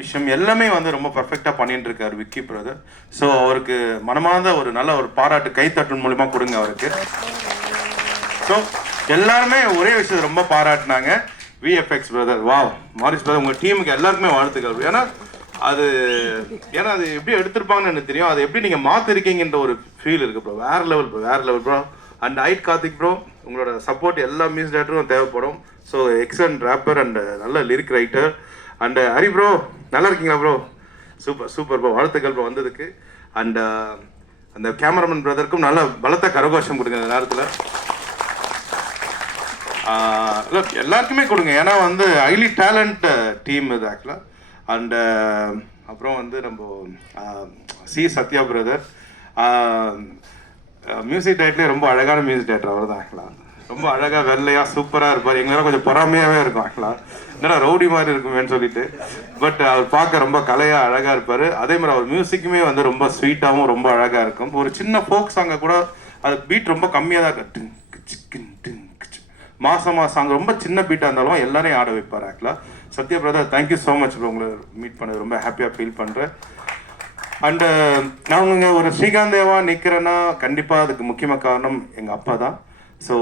விஷயம் எல்லாமே வந்து ரொம்ப பர்ஃபெக்டாக பண்ணிட்டு இருக்காரு விக்கி பிரதர். ஸோ அவருக்கு மனமார்ந்த ஒரு நல்ல ஒரு பாராட்டு கைத்தட்டு மூலிமா கொடுங்க அவருக்கு. ஸோ எல்லாருமே ஒரே விஷயத்தை ரொம்ப பாராட்டினாங்க. விஎஃப்எக்ஸ் பிரதர், வா மாரிஸ் பிரதர், உங்கள் டீமுக்கு எல்லாருக்குமே வாழ்த்துக்கள். ஏன்னா அது எப்படி எடுத்திருப்பாங்கன்னு எனக்கு தெரியும். அதை எப்படி நீங்கள் மாற்றிருக்கீங்கன்ற ஒரு ஃபீல் இருக்குது ப்ரோ. வேறு லெவல் ப்ரோ. அண்ட் ஐட் கார்த்திக் ப்ரோ, உங்களோட சப்போர்ட் எல்லா மியூசிக் டேரக்டரும் தேவைப்படும். ஸோ எக்ஸலண்ட் ரேப்பர் அண்ட் நல்ல lyric writer. And Hari bro, நல்லா இருக்கீங்களா ப்ரோ? சூப்பர் ப்ரோ, வாழ்த்துக்கள் ப்ரோ வந்ததுக்கு. அண்ட் அந்த கேமராமேன் பிரதருக்கும் நல்ல பலத்த கரகோஷம் கொடுங்க இந்த நேரத்தில். எல்லாருக்குமே கொடுங்க, ஏன்னா வந்து ஹைலி டேலண்ட் டீம் இது ஆக்சுவலாக. அண்டு அப்புறம் வந்து நம்ம சி சத்யா பிரதர், மியூசிக் டைரக்டர்லேயே ரொம்ப அழகான மியூசிக் டைரக்டர் அவர் தான் ஆக்சுவலாக. ரொம்ப அழகாக வெள்ளையாக சூப்பராக இருப்பார். எங்களால் கொஞ்சம் பொறாமையாகவே இருக்கும் ஆக்சுவலாக, என்னடா ரவுடி மாதிரி இருக்குமேன்னு சொல்லிட்டு. பட் அவர் பார்க்க ரொம்ப கலையாக அழகாக இருப்பார். அதே மாதிரி அவர் மியூசிக்குமே வந்து ரொம்ப ஸ்வீட்டாகவும் ரொம்ப அழகாக இருக்கும். ஒரு சின்ன ஃபோக் சாங்கை கூட அது பீட் ரொம்ப கம்மியாக தான் இருக்கும். மாசமா சாங் ரொம்ப சின்ன பீட்டாக இருந்தாலும் எல்லாரையும் ஆட வைப்பார் ஆக்சுவலாக. Sathya brother, thank you so much bro. உங்களை மீட் பண்ணது ரொம்ப ஹாப்பியாக ஃபீல் பண்ணுறேன். அண்டு நான் இங்கே ஒரு ஸ்ரீகாந்த் தேவா நிற்கிறேன்னா கண்டிப்பாக அதுக்கு முக்கியமாக காரணம் எங்கள் அப்பா தான். ஸோ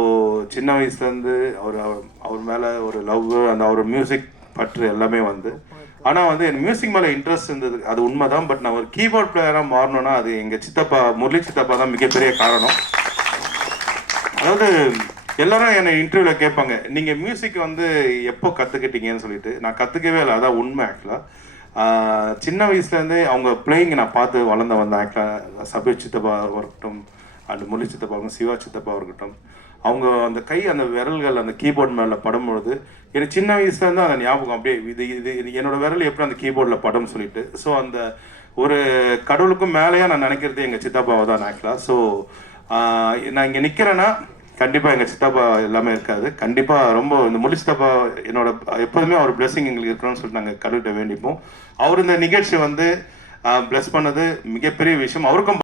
சின்ன வயசுலேருந்து அவர் மேலே ஒரு லவ், அந்த அவர் மியூசிக் பற்று எல்லாமே வந்து. ஆனால் வந்து எனக்கு மியூசிக் மேலே இன்ட்ரெஸ்ட் இருந்தது, அது உண்மை தான். பட் நான் ஒரு கீபோர்ட் பிளேயராக மாறணும்னா அது எங்கள் சித்தப்பா, முரளி சித்தப்பா தான் மிகப்பெரிய காரணம். அதாவது எல்லாரும் என்னை இன்டர்வியூவில் கேட்பாங்க, நீங்கள் மியூசிக் வந்து எப்போ கற்றுக்கிட்டீங்கன்னு சொல்லிட்டு. நான் கற்றுக்கவே இல்லை, அதான் உண்மை ஆக்சுவலாக. சின்ன வயசுலேருந்தே அவங்க பிளேயிங் நான் பார்த்து வளர்ந்த வந்தேன் ஆக்சுவலாக. சபீர் சித்தப்பா இருக்கட்டும், அண்ட் முரளி சித்தப்பா, சிவா சித்தப்பா இருக்கட்டும், அவங்க அந்த கை, அந்த விரல்கள் அந்த கீபோர்ட் மேலே படும்பொழுது எனக்கு சின்ன வயசுலேருந்து அந்த ஞாபகம் அப்படியே இது என்னோட விரல் எப்படி அந்த கீபோர்டில் படம் சொல்லிட்டு. ஸோ அந்த ஒரு கடவுளுக்கும் மேலேயே நான் நினைக்கிறது எங்கள் சித்தப்பாவை தான் ஆக்சுவலாக. ஸோ நான் இங்கே நிற்கிறேன்னா கண்டிப்பாக எங்கள் சித்தப்பா எல்லாமே இருக்காது. கண்டிப்பாக ரொம்ப இந்த முரளி சித்தப்பா என்னோட எப்போதுமே அவர் பிளெஸிங் எங்களுக்கு இருக்கணும்னு சொல்லிட்டு நாங்கள் கடவுள்கிட்ட வேண்டிப்போம். அவர் இந்த நிகழ்ச்சி வந்து பிளஸ் பண்ணது மிகப்பெரிய விஷயம். அவருக்கும்